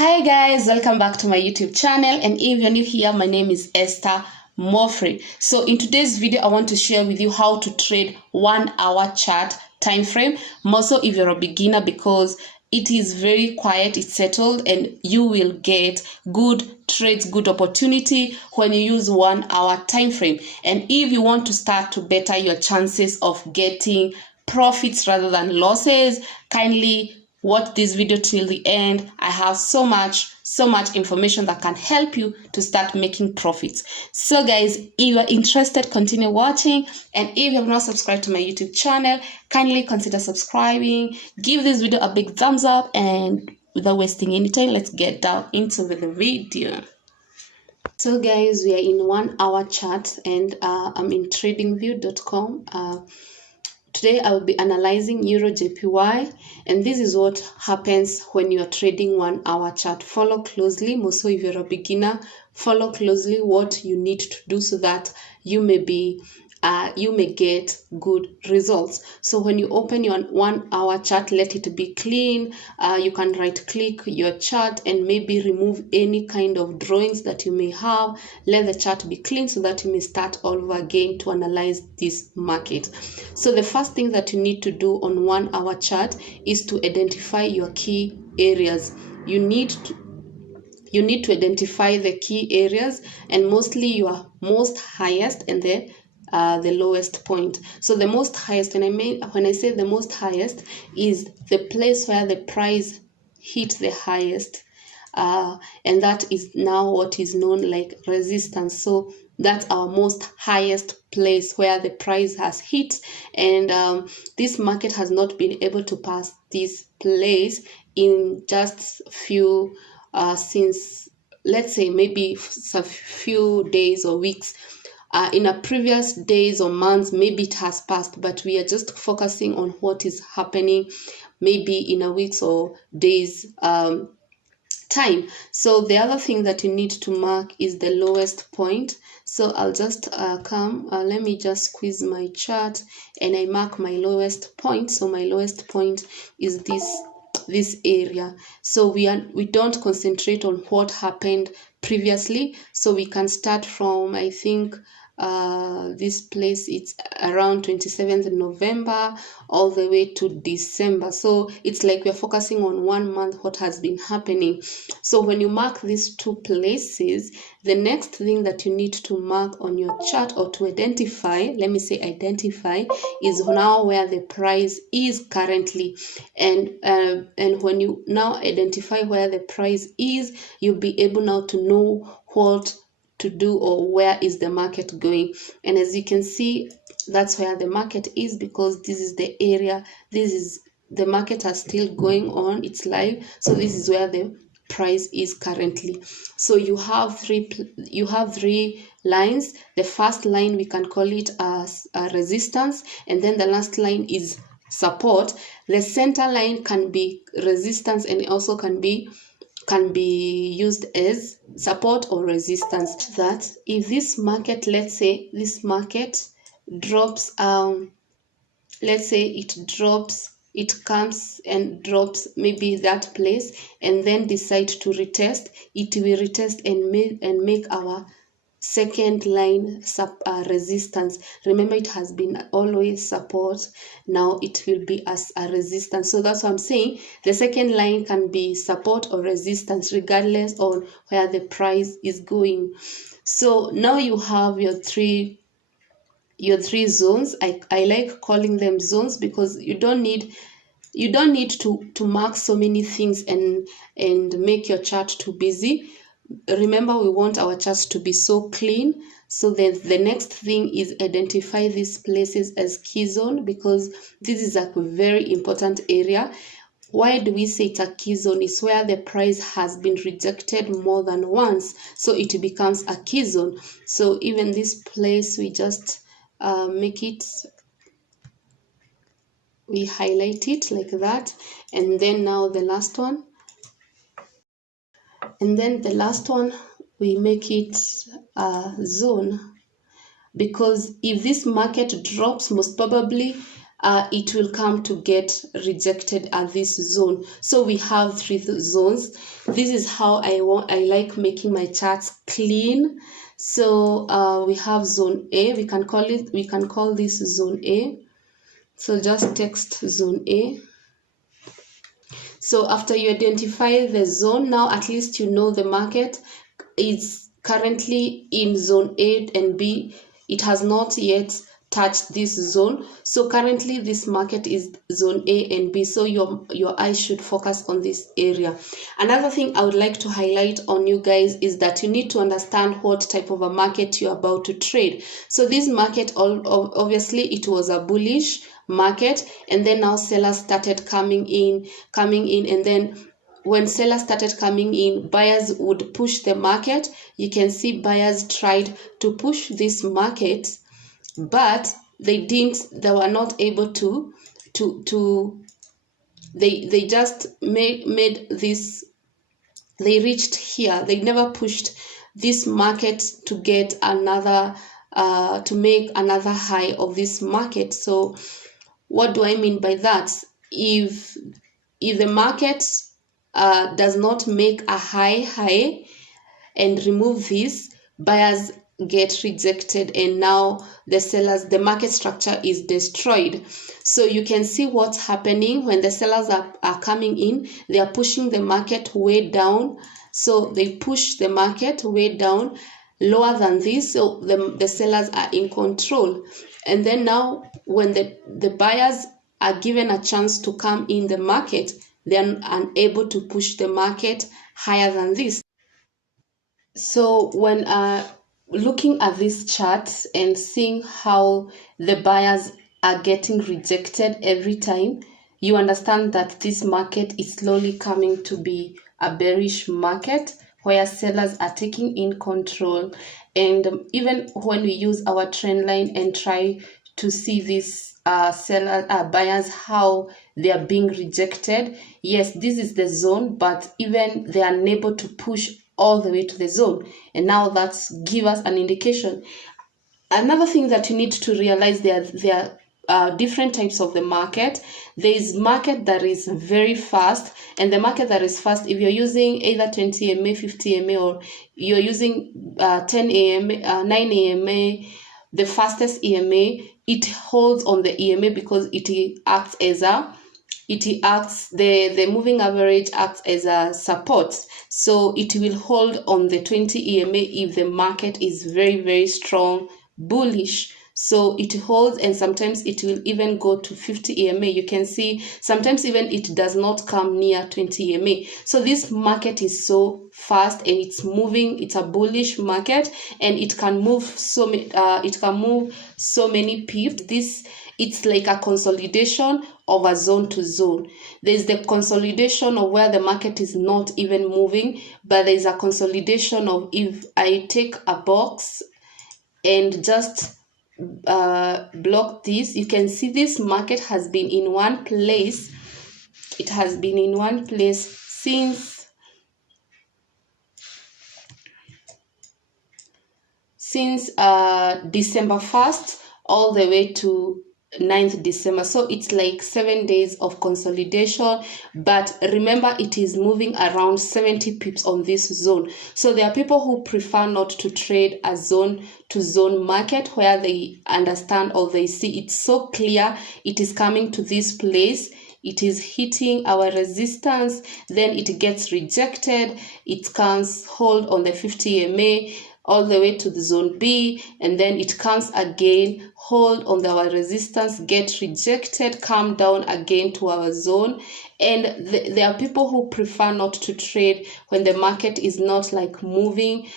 Hi guys, welcome back to my YouTube channel, and if you're new here, my name is Esther Mofrey. So in today's video, I want to share with you how to trade 1 hour chart time frame, more so if you're a beginner, because it is very quiet, it's settled, and you will get good trades, good opportunity when you use 1 hour time frame. And if you want to start to better your chances of getting profits rather than losses, kindly watch this video till the end. I have so much information that can help you to start making profits. So guys, if you are interested, continue watching, and if you have not subscribed to my YouTube channel, kindly consider subscribing. Give this video a big thumbs up, and without wasting any time, let's get down into the video. So guys, we are in 1 hour chart, and I'm in tradingview.com. Today I will be analyzing Euro JPY, and this is what happens when you are trading 1 hour chart. Follow closely, more so if you're a beginner, follow closely what you need to do so that you may get good results. So when you open your 1 hour chart, let it be clean. You can right click your chart and maybe remove any kind of drawings that you may have. Let the chart be clean so that you may start all over again to analyze this market. So the first thing that you need to do on 1 hour chart is to identify your key areas. You need to identify the key areas, and mostly your most highest and the lowest point. So the most highest, when I say the most highest, is the place where the price hit the highest, and that is now what is known like resistance. So that's our most highest place where the price has hit, and this market has not been able to pass this place in just few since, let's say, maybe a few days or weeks. In a previous days or months, maybe it has passed, but we are just focusing on what is happening maybe in a week's or days time. So the other thing that you need to mark is the lowest point. So I'll just let me just squeeze my chart and I mark my lowest point. So my lowest point is this area. So we don't concentrate on what happened previously, so we can start from, I think, this place, it's around 27th November all the way to December. So it's like we're focusing on 1 month, what has been happening. So when you mark these two places, the next thing that you need to mark on your chart, or to identify, let me say identify, is now where the price is currently. And when you now identify where the price is, you'll be able now to know what to do or where is the market going. And as you can see, that's where the market is, because this is the area, the market is still going on, it's live. So this is where the price is currently. So you have three lines. The first line, we can call it as a resistance, and then the last line is support. The center line can be resistance, and it also can be used as support or resistance. That if this market, let's say this market drops, let's say it comes and drops maybe that place, and then decide to retest, it will retest and make our second line resistance. Remember, it has been always support, now it will be as a resistance. So that's what I'm saying, the second line can be support or resistance regardless on where the price is going. So now you have your three zones. I like calling them zones, because you don't need to mark so many things and make your chart too busy. Remember, we want our charts to be so clean. So then the next thing is identify these places as key zone, because this is a very important area. Why do we say it's a key zone? It's where the price has been rejected more than once, so it becomes a key zone. So even this place, we just we highlight it like that, and then now the last one. And then the last one, we make it a zone, because if this market drops, most probably it will come to get rejected at this zone. So we have 3 zones. This is how I like making my charts clean. So we have zone A. We can call this zone A. So just text zone A. So after you identify the zone, now at least you know the market is currently in zone A and B. It has not yet touched this zone. So currently this market is zone A and B. So your eyes should focus on this area. Another thing I would like to highlight on you guys is that you need to understand what type of a market you're about to trade. So this market, obviously it was a bullish market, and then now sellers started coming in, and then when sellers started coming in, buyers would push the market. You can see buyers tried to push this market, but they were not able to they just made this, they reached here. They never pushed this market to get another to make another high of this market. So what do I mean by that? If the market does not make a high and remove this, buyers get rejected, and now the market structure is destroyed. So you can see what's happening when the sellers are coming in. They are pushing the market way down. So they push the market way down, lower than this, so the sellers are in control. And then now when the buyers are given a chance to come in the market, they are unable to push the market higher than this. So when looking at this chart and seeing how the buyers are getting rejected every time, you understand that this market is slowly coming to be a bearish market where sellers are taking in control. And even when we use our trend line and try to see these buyers, how they are being rejected, yes, this is the zone, but even they are unable to push all the way to the zone. And now that's give us an indication. Another thing that you need to realize, there are different types of the market. There is market that is very fast, and the market that is fast, if you're using either 20 EMA, 50 EMA, or you're using 10 EMA, 9 EMA, the fastest EMA, it holds on the EMA because it acts as the moving average acts as a support. So it will hold on the 20 EMA if the market is very, very strong, bullish. So it holds, and sometimes it will even go to 50 EMA. You can see sometimes even it does not come near 20 EMA. So this market is so fast and it's moving. It's a bullish market, and it can move so many pips. It's like a consolidation of a zone to zone. There's the consolidation of where the market is not even moving, but there's a consolidation of, if I take a box and just block this, you can see this market has been in one place. It has been in one place since December 1st all the way to 9th December. So it's like 7 days of consolidation, but remember it is moving around 70 pips on this zone. So there are people who prefer not to trade a zone to zone market where they understand or they see it's so clear it is coming to this place, it is hitting our resistance, then it gets rejected, it comes hold on the 50 EMA all the way to the zone B, and then it comes again, hold on our resistance, get rejected, come down again to our zone. And there are people who prefer not to trade when the market is not like moving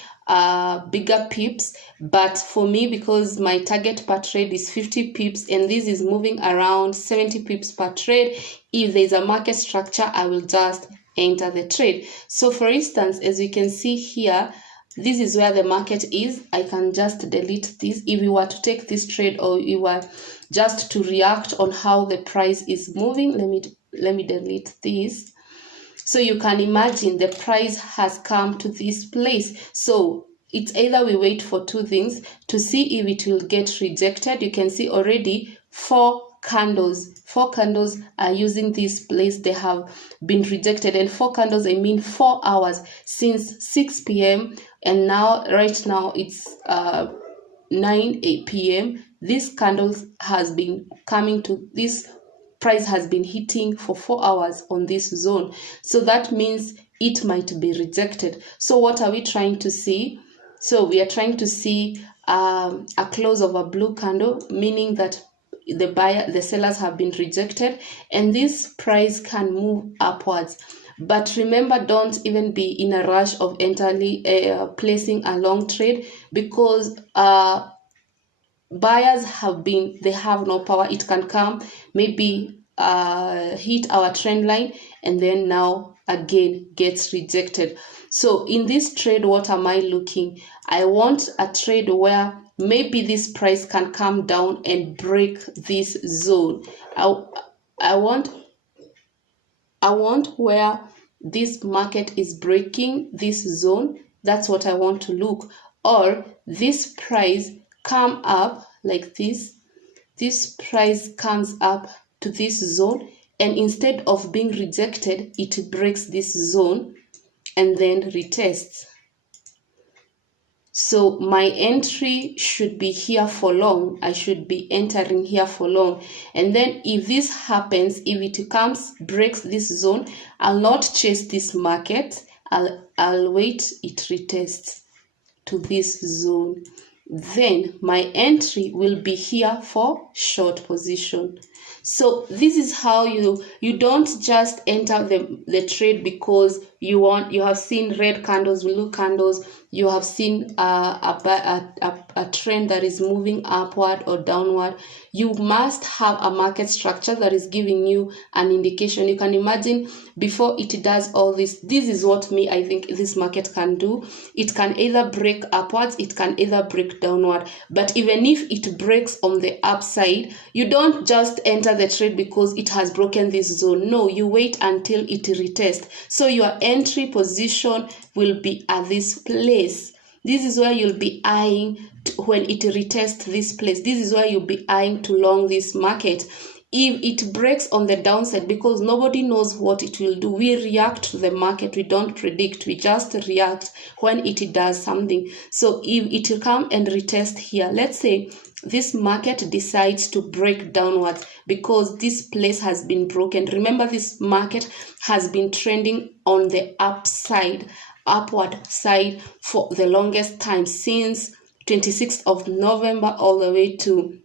bigger pips. But for me, because my target per trade is 50 pips and this is moving around 70 pips per trade, if there's a market structure, I will just enter the trade. So for instance, as you can see here, this is where the market is. I can just delete this. If you were to take this trade, or you were just to react on how the price is moving, let me delete this. So you can imagine the price has come to this place. So it's either we wait for two things to see if it will get rejected. You can see already 4 candles. 4 candles are using this place. They have been rejected, and 4 candles, I mean 4 hours since 6 p.m. and now right now it's 9 p.m. This candle has been coming to this price, has been hitting for 4 hours on this zone, so that means it might be rejected. So what are we trying to see? So we are trying to see a close of a blue candle, meaning that the sellers have been rejected, and this price can move upwards. But remember, don't even be in a rush of entirely placing a long trade, because buyers they have no power. It can come, maybe hit our trend line, and then now again gets rejected. So in this trade, what am I looking? I want a trade where maybe this price can come down and break this zone. I want where this market is breaking this zone. That's what I want to look. Or this price come up like this. This price comes up to this zone, and instead of being rejected, it breaks this zone and then retests. So my entry should be here for long. I should be entering here for long. And then if this happens, if it comes, breaks this zone, I'll not chase this market. I'll wait it retests to this zone. Then my entry will be here for short position. So this is how you don't just enter the trade because you have seen red candles, blue candles, you have seen a trend that is moving upward or downward. You must have a market structure that is giving you an indication. You can imagine before it does all this is what I think this market can do. It can either break upwards, it can either break downward. But even if it breaks on the upside, you don't just enter the trade because it has broken this zone. No, you wait until it retests. So your entry position will be at this place. This is where you'll be eyeing when it retests this place. This is where you'll be eyeing to long this market. If it breaks on the downside, because nobody knows what it will do, we react to the market. We don't predict, we just react when it does something. So if it will come and retest here, let's say this market decides to break downwards because this place has been broken. Remember, this market has been trending on the upward side for the longest time, since 26th of November all the way to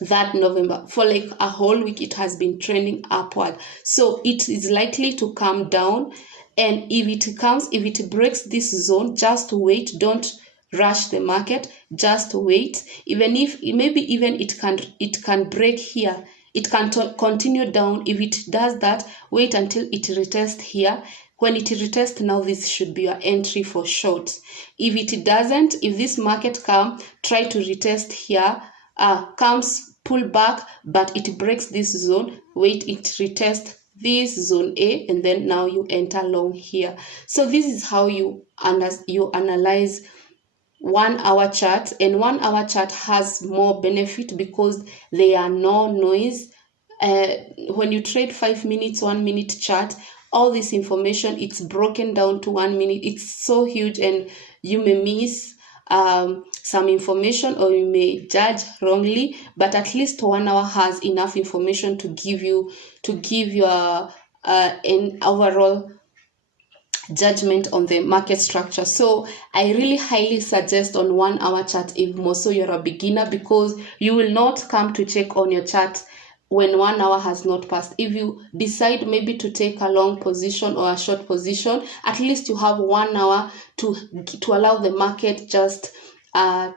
that November. For like a whole week it has been trending upward. So it is likely to come down, and if it breaks this zone, just wait. Don't rush the market, just wait. Even if it can break here, it can continue down. If it does that, wait until it retests here. When it retests, now this should be your entry for short. If it doesn't, if this market try to retest here, comes pull back, but it breaks this zone, wait, it retests this zone A, and then now you enter long here. So this is how you analyze 1 hour chart, and 1 hour chart has more benefit because there are no noise. When you trade 5 minutes, 1 minute chart, all this information, it's broken down to 1 minute. It's so huge, and you may miss some information, or you may judge wrongly, but at least 1 hour has enough information to give you an overall judgment on the market structure. So I really highly suggest on 1 hour chart, if more so you're a beginner, because you will not come to check on your chart when 1 hour has not passed. If you decide maybe to take a long position or a short position, at least you have 1 hour to allow the market just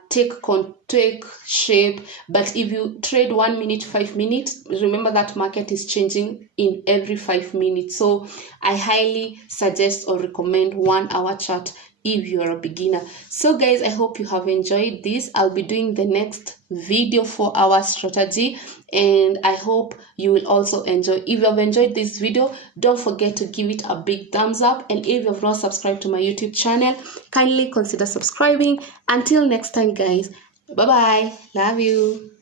take shape. But if you trade 1 minute, 5 minutes, remember that market is changing in every 5 minutes. So I highly suggest or recommend 1 hour chart if you're a beginner. So guys, I hope you have enjoyed this. I'll be doing the next video for our strategy, and I hope you will also enjoy. If you have enjoyed this video, don't forget to give it a big thumbs up, and if you have not subscribed to my YouTube channel, kindly consider subscribing. Until next time guys, bye bye, love you.